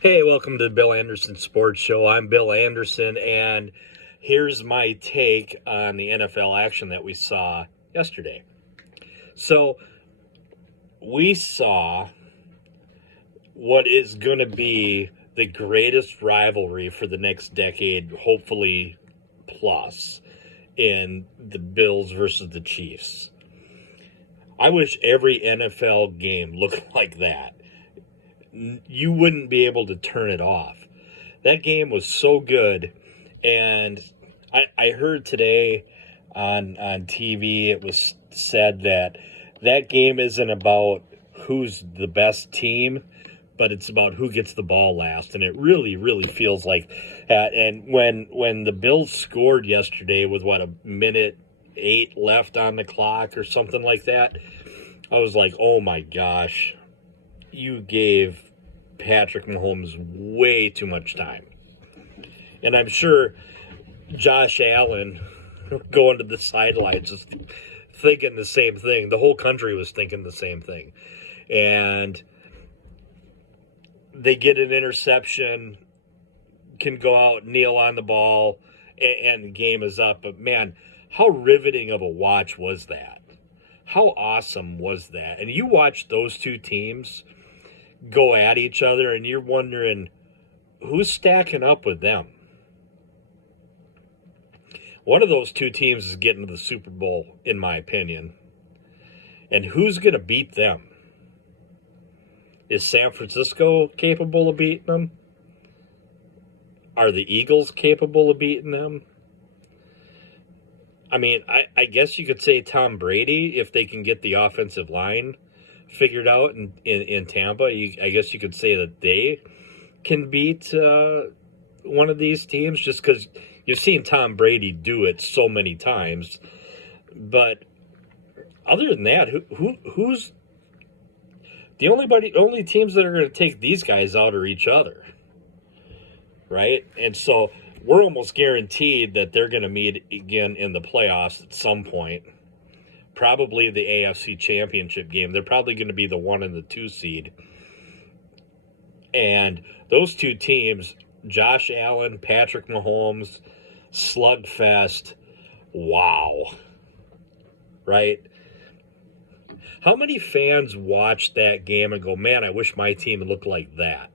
Hey, welcome to the Bill Anderson Sports Show. I'm Bill Anderson, and here's my take on the NFL action that we saw yesterday. So, we saw what is going to be the greatest rivalry for the next decade, hopefully plus, in the Bills versus the Chiefs. I wish every NFL game looked like that. You wouldn't be able to turn it off. That game was so good, and I heard today on TV it was said that that game isn't about who's the best team, but it's about who gets the ball last, and it really feels like that. And when the Bills scored yesterday with what, a minute 8 left on the clock or something like that, I was like, oh my gosh, you gave Patrick Mahomes way too much time. And I'm sure Josh Allen going to the sidelines just thinking the same thing. The whole country was thinking the same thing. And they get an interception, can go out, kneel on the ball, and the game is up. But man, how riveting of a watch was that? How awesome was that? And you watch those two teams go at each other, and you're wondering who's stacking up with them. One of those two teams is getting to the Super Bowl, in my opinion. And who's going to beat them? Is San Francisco capable of beating them? Are the Eagles capable of beating them? I mean, I guess you could say Tom Brady, if they can get the offensive line figured out in Tampa. I guess you could say that they can beat one of these teams, just because you've seen Tom Brady do it so many times. But other than that, who's the only teams that are going to take these guys out are each other, right? And so we're almost guaranteed that they're going to meet again in the playoffs at some point. Probably the AFC Championship game. They're probably going to be the 1 and the 2 seed. And those two teams, Josh Allen, Patrick Mahomes, slugfest. Wow. Right? How many fans watched that game and go, man, I wish my team looked like that?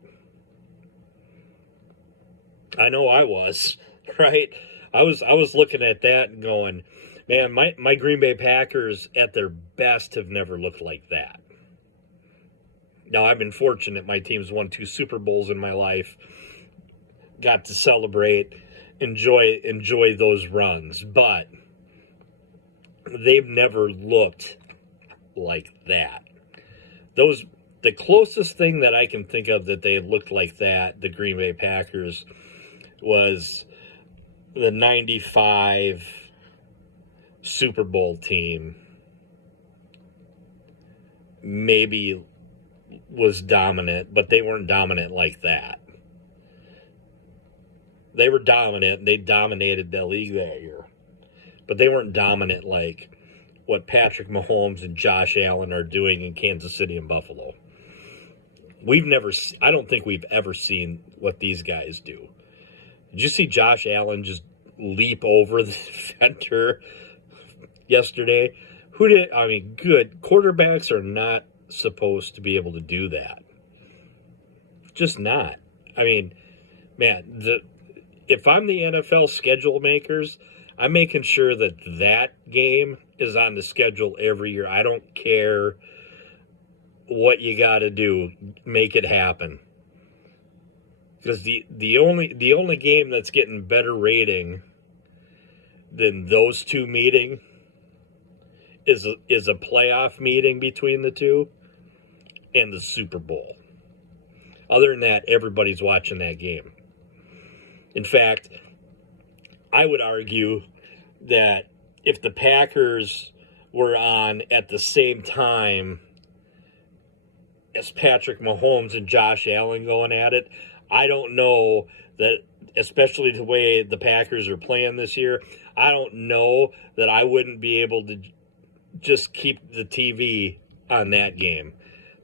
I know I was, right? I was looking at that and going, man, my Green Bay Packers at their best have never looked like that. Now, I've been fortunate. My team's won 2 Super Bowls in my life. Got to celebrate, enjoy those runs. But they've never looked like that. The closest thing that I can think of that they looked like that, the Green Bay Packers, was the 95 Super Bowl team. Maybe was dominant, but they weren't dominant like that. They were dominant, and they dominated the league that year. But they weren't dominant like what Patrick Mahomes and Josh Allen are doing in Kansas City and Buffalo. I don't think we've ever seen what these guys do. Did you see Josh Allen just leap over the defender yesterday? Good. Quarterbacks are not supposed to be able to do that. Just not. I mean, man, if I'm the NFL schedule makers, I'm making sure that game is on the schedule every year. I don't care what you got to do, make it happen. Because the only game that's getting better rating than those two meeting is a playoff meeting between the two and the Super Bowl. Other than that, everybody's watching that game. In fact, I would argue that if the Packers were on at the same time as Patrick Mahomes and Josh Allen going at it, I don't know that, especially the way the Packers are playing this year, I don't know that I wouldn't be able to just keep the TV on that game.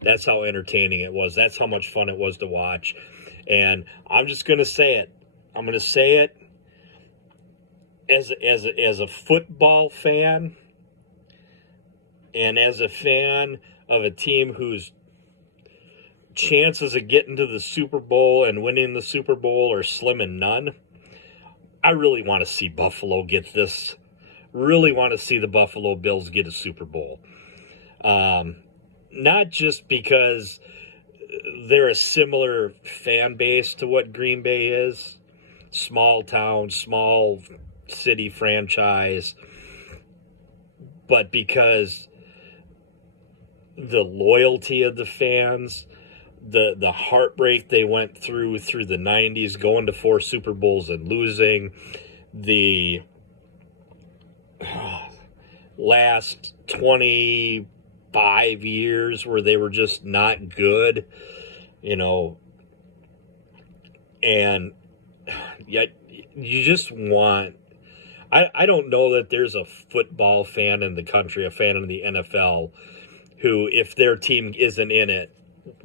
That's how entertaining it was. That's how much fun it was to watch. And I'm just going to say it. I'm going to say it as a football fan and as a fan of a team whose chances of getting to the Super Bowl and winning the Super Bowl are slim and none. I really want to see Buffalo get this. Really want to see the Buffalo Bills get a Super Bowl. Not just because they're a similar fan base to what Green Bay is. Small town, small city franchise. But because the loyalty of the fans, the heartbreak they went through the 90s, going to 4 Super Bowls and losing, the last 25 years where they were just not good, and yet you just want, I don't know that there's a football fan in the country, a fan in the NFL, who, if their team isn't in it,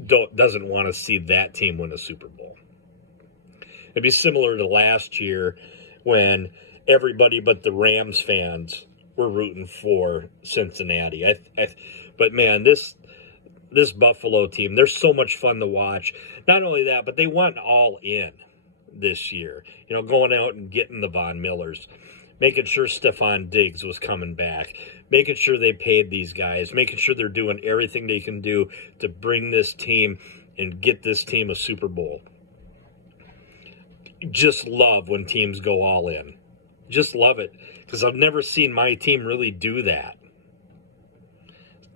doesn't want to see that team win a Super Bowl. It'd be similar to last year when everybody but the Rams fans were rooting for Cincinnati. But man, this Buffalo team, they're so much fun to watch. Not only that, but they went all in this year. Going out and getting the Von Millers, making sure Stephon Diggs was coming back, making sure they paid these guys, making sure they're doing everything they can do to bring this team and get this team a Super Bowl. Just love when teams go all in. Just love it, because I've never seen my team really do that.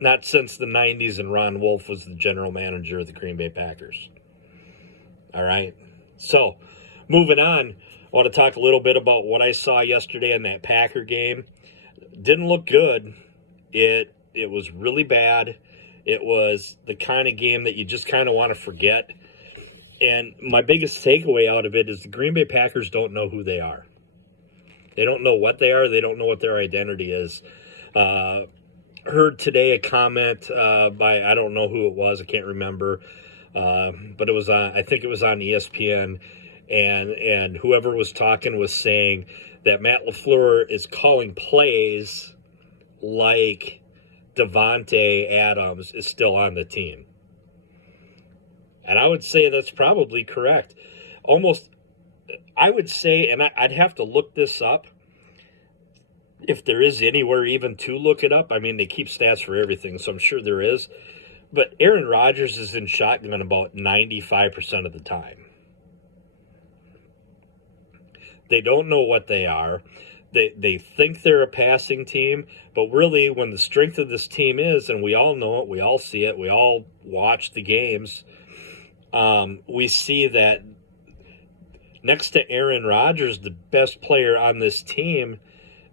Not since the 90s and Ron Wolf was the general manager of the Green Bay Packers. All right? So, moving on, I want to talk a little bit about what I saw yesterday in that Packer game. Didn't look good. It was really bad. It was the kind of game that you just kind of want to forget. And my biggest takeaway out of it is the Green Bay Packers don't know who they are. They don't know what they are. They don't know what their identity is. Heard today a comment by, I don't know who it was. I can't remember. But it was on, I think it was on ESPN. And whoever was talking was saying that Matt LaFleur is calling plays like Devontae Adams is still on the team. And I would say that's probably correct. Almost, I would say, and I'd have to look this up, if there is anywhere even to look it up. I mean, they keep stats for everything, so I'm sure there is. But Aaron Rodgers is in shotgun about 95% of the time. They don't know what they are. They think they're a passing team, but really when the strength of this team is, and we all know it, we all see it, we all watch the games, we see that next to Aaron Rodgers, the best player on this team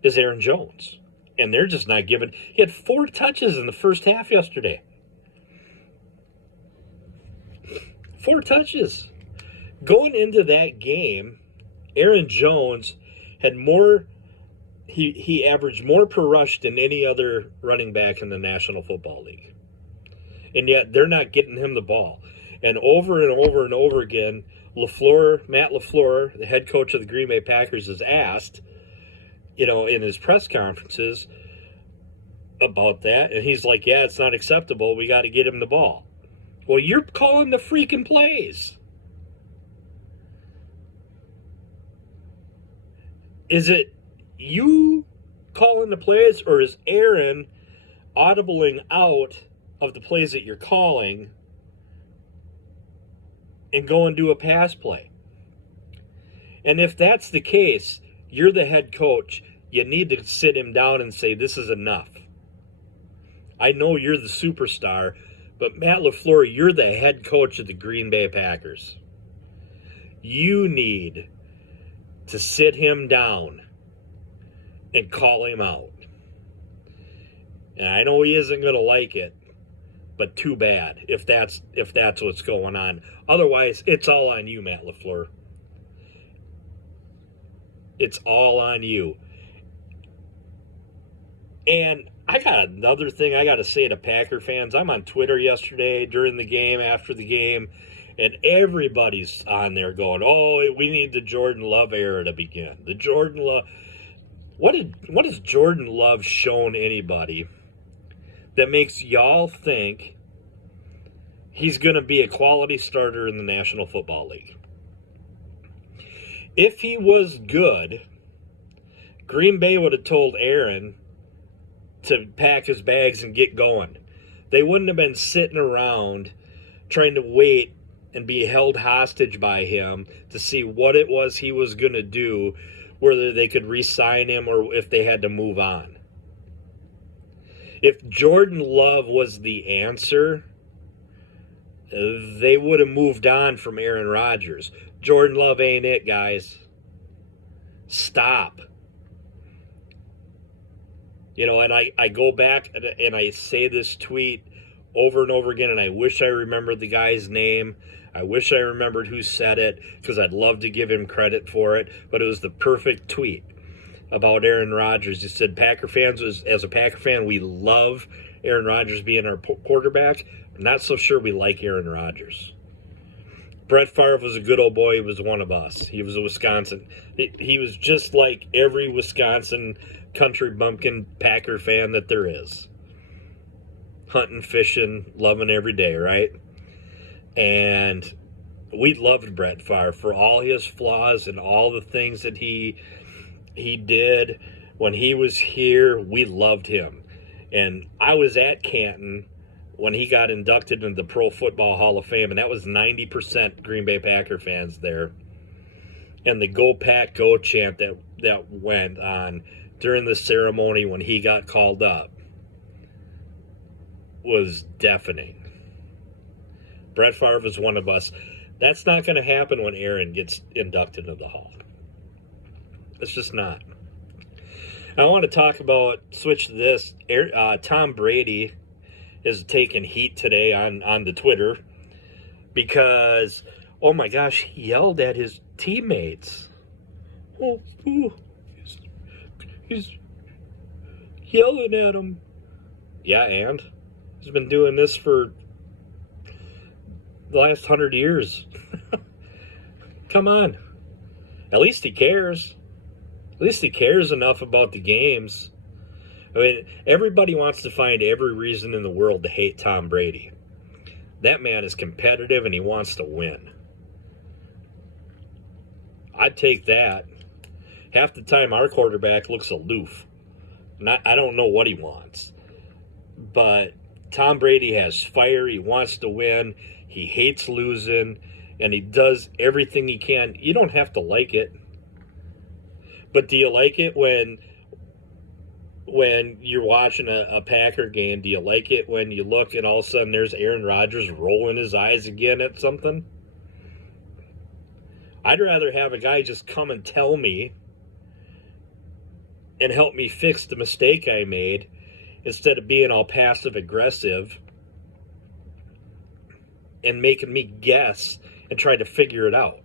is Aaron Jones. And they're just not giving. He had 4 touches in the first half yesterday. 4 touches. Going into that game, Aaron Jones had more, he averaged more per rush than any other running back in the National Football League. And yet they're not getting him the ball. And over and over and over again, Matt LaFleur, the head coach of the Green Bay Packers, is asked, in his press conferences about that. And he's like, yeah, it's not acceptable. We got to get him the ball. Well, you're calling the freaking plays. Is it you calling the plays, or is Aaron audibling out of the plays that you're calling and go and do a pass play? And if that's the case, you're the head coach. You need to sit him down and say, this is enough. I know you're the superstar, but Matt LaFleur, you're the head coach of the Green Bay Packers. You need to sit him down and call him out. And I know he isn't going to like it, but too bad if that's what's going on. Otherwise, it's all on you, Matt LaFleur. It's all on you. And I got another thing I got to say to Packer fans. I'm on Twitter yesterday, during the game, after the game, And everybody's on there going, oh, we need the Jordan Love era to begin. The Jordan Love. What has Jordan Love shown anybody that makes y'all think he's going to be a quality starter in the National Football League? If he was good, Green Bay would have told Aaron to pack his bags and get going. They wouldn't have been sitting around trying to wait and be held hostage by him to see what it was he was going to do, whether they could re-sign him or if they had to move on. If Jordan Love was the answer, they would have moved on from Aaron Rodgers. Jordan Love ain't it, guys. Stop. And I go back and I say this tweet over and over again, and I wish I remembered the guy's name. I wish I remembered who said it, because I'd love to give him credit for it, but it was the perfect tweet about Aaron Rodgers. He said, Packer fans, as a Packer fan, we love Aaron Rodgers being our quarterback. I'm not so sure we like Aaron Rodgers. Brett Favre was a good old boy. He was one of us. He was a Wisconsin. He was just like every Wisconsin country bumpkin Packer fan that there is. Hunting, fishing, loving every day, right? And we loved Brett Favre for all his flaws and all the things that he did. When he was here, we loved him. And I was at Canton when he got inducted into the Pro Football Hall of Fame, and that was 90% Green Bay Packer fans there. And the Go Pack Go chant that went on during the ceremony when he got called up was deafening. Brett Favre is one of us. That's not going to happen when Aaron gets inducted into the Hall. It's just not. I want to talk about, switch to this. Tom Brady is taking heat today on the Twitter because, oh my gosh, he yelled at his teammates. He's yelling at him. Yeah, and he's been doing this for the last 100 years. Come on. At least he cares. At least he cares enough about the games. I mean, everybody wants to find every reason in the world to hate Tom Brady. That man is competitive and he wants to win. I'd take that. Half the time our quarterback looks aloof. I don't know what he wants. But Tom Brady has fire. He wants to win. He hates losing. And he does everything he can. You don't have to like it. But do you like it when you're watching a Packer game? Do you like it when you look and all of a sudden there's Aaron Rodgers rolling his eyes again at something? I'd rather have a guy just come and tell me and help me fix the mistake I made instead of being all passive-aggressive and making me guess and try to figure it out.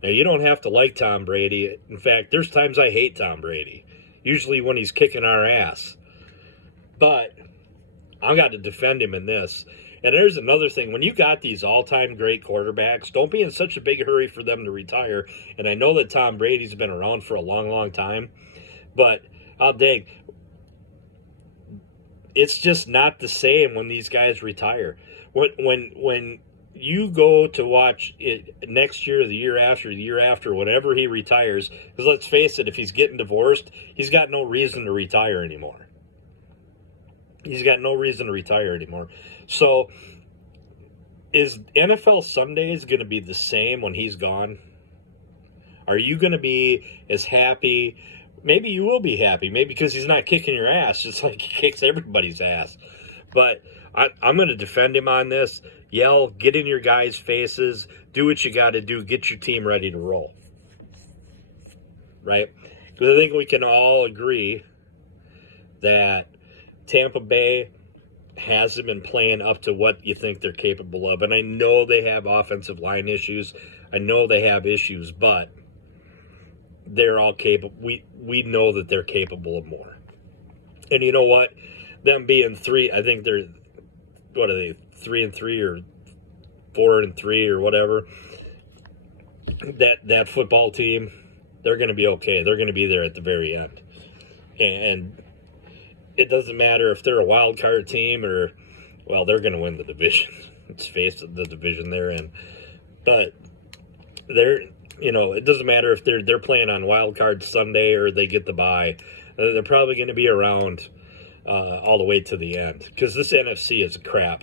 Now, you don't have to like Tom Brady. In fact, there's times I hate Tom Brady, usually when he's kicking our ass. But I've got to defend him in this. And there's another thing. When you got these all-time great quarterbacks, don't be in such a big hurry for them to retire. And I know that Tom Brady's been around for a long, long time. But, I'll dang, it's just not the same when these guys retire. When you go to watch it next year, the year after, whenever he retires, because let's face it, if he's getting divorced, he's got no reason to retire anymore. He's got no reason to retire anymore. So, is NFL Sundays going to be the same when he's gone? Are you going to be as happy? Maybe you will be happy. Maybe because he's not kicking your ass, just like he kicks everybody's ass. But I'm going to defend him on this. Yell, get in your guys' faces, do what you got to do, get your team ready to roll. Right? Because I think we can all agree that Tampa Bay hasn't been playing up to what you think they're capable of. And I know they have offensive line issues. I know they have issues, but they're all capable. We know that they're capable of more. And you know what? Them being three, I think they're, what are they, 3-3 or 4-3 or whatever, that football team, they're going to be okay. They're going to be there at the very end. And it doesn't matter if they're a wild card team or, well, they're going to win the division. Let's face it, the division they're in. But it doesn't matter if they're playing on wild card Sunday or they get the bye. They're probably going to be around all the way to the end, because this NFC is crap.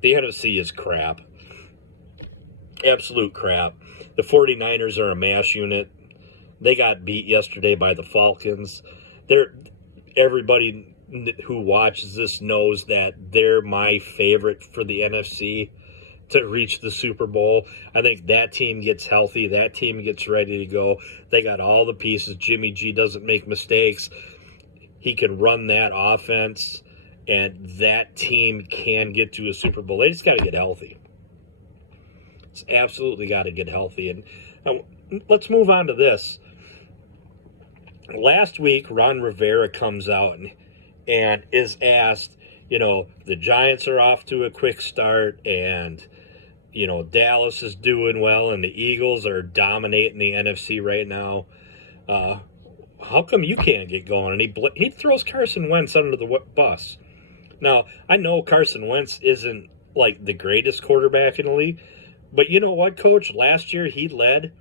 The NFC is crap. Absolute crap. The 49ers are a mash unit. They got beat yesterday by the Falcons. Everybody who watches this knows that they're my favorite for the NFC to reach the Super Bowl. I think that team gets healthy. That team gets ready to go. They got all the pieces. Jimmy G doesn't make mistakes. He can run that offense, and that team can get to a Super Bowl. They just got to get healthy. It's absolutely got to get healthy. And let's move on to this. Last week, Ron Rivera comes out and is asked, the Giants are off to a quick start, and, Dallas is doing well, and the Eagles are dominating the NFC right now. How come you can't get going? And he throws Carson Wentz under the bus. Now, I know Carson Wentz isn't like the greatest quarterback in the league, but you know what, Coach? Last year he led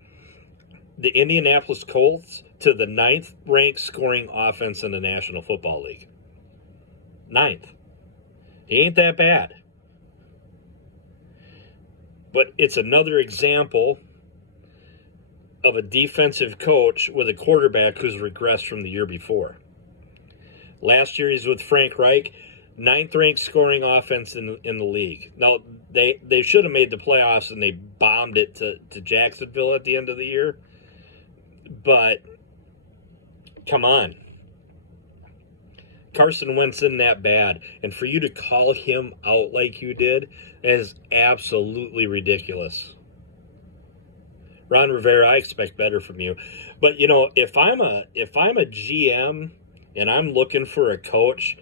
the Indianapolis Colts to the 9th ranked scoring offense in the National Football League. 9th. He ain't that bad. But it's another example of a defensive coach with a quarterback who's regressed from the year before. Last year he's with Frank Reich, 9th ranked scoring offense in the league. Now, they should have made the playoffs, and they bombed it to Jacksonville at the end of the year. But, come on. Carson Wentz isn't that bad. And for you to call him out like you did is absolutely ridiculous. Ron Rivera, I expect better from you. But, if I'm a GM and I'm looking for a coach,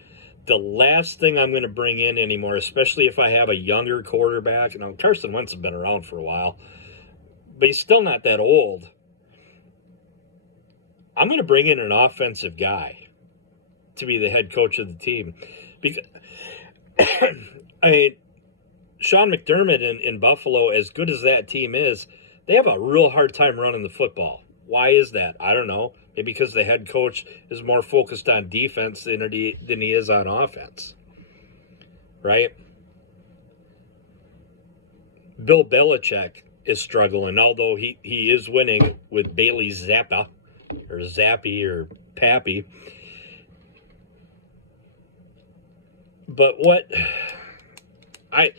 the last thing I'm going to bring in anymore, especially if I have a younger quarterback, Carson Wentz has been around for a while, but he's still not that old. I'm going to bring in an offensive guy to be the head coach of the team. Because, Sean McDermott in Buffalo, as good as that team is, they have a real hard time running the football. Why is that? I don't know. Maybe because the head coach is more focused on defense than he is on offense. Right? Bill Belichick is struggling, although he is winning with Bailey Zappa, or Zappy, or Pappy. But what I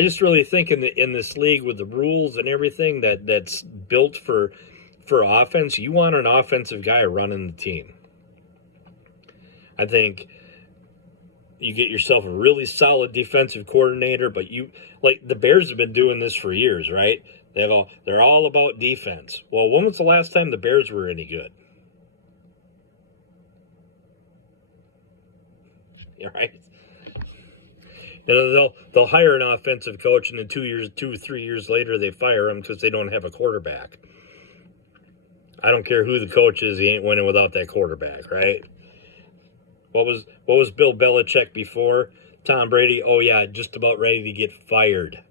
just really think in this league with the rules and everything that's built for offense, you want an offensive guy running the team. I think you get yourself a really solid defensive coordinator, but the Bears have been doing this for years, right? They're all about defense. Well, when was the last time the Bears were any good? Right? They'll hire an offensive coach, and then 2 or 3 years later they fire him because they don't have a quarterback. I don't care who the coach is, he ain't winning without that quarterback, right? What was Bill Belichick before? Tom Brady, oh yeah, just about ready to get fired.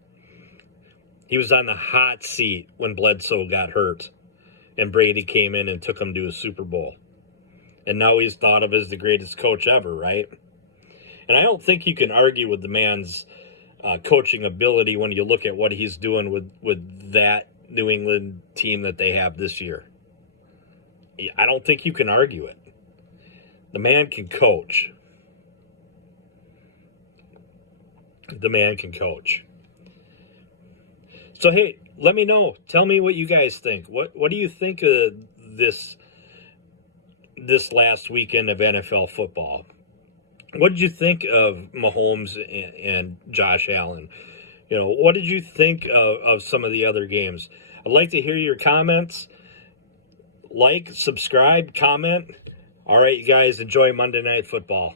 He was on the hot seat when Bledsoe got hurt, and Brady came in and took him to a Super Bowl. And now he's thought of as the greatest coach ever, right? And I don't think you can argue with the man's coaching ability when you look at what he's doing with that New England team that they have this year. I don't think you can argue it. The man can coach. The man can coach. So, hey, let me know. Tell me what you guys think. What do you think of this last weekend of NFL football? What did you think of Mahomes and Josh Allen? What did you think of some of the other games? I'd like to hear your comments. Like, subscribe, comment. All right, you guys, enjoy Monday Night Football.